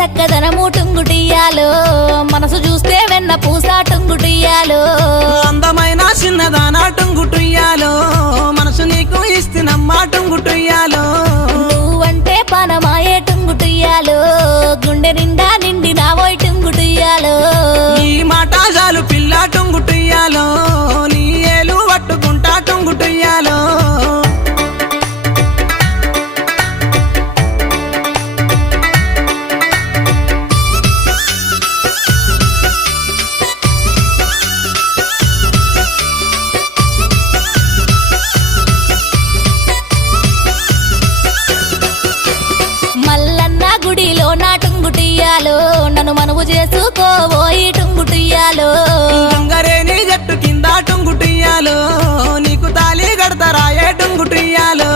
సక్కదనము టుంగుటియ్యాలో మనసు చూస్తే వెన్న పూస టుంగుటియ్యాలో అందమైన చిన్నదానా టుంగుటుయ్యాలో మనసు నీకు ఇస్తున్నమ్మా టుంగుటుయ్యాలో నువ్వంటే పనమాయే టుంగుటియ్యాలో గుండె నిండా నిండి నావోయ్ టుంగుటియ్యాలో ఈ మాట చాలు పిల్ల టుంగుటుయ్యాలో నీ ఏలు పట్టుకుంటా టుంగుటుయ్యాలో మల్లన్న గుడిలో నా టుంగుటియ్యాలో నన్ను మనవు చేసుకోబోయి టుంగుటియ్యాలో గంగరేని జట్టు కింద టుంగుటుయ్యాలో నీకు తాళి కడతారాయే టుంగుటుయ్యాలో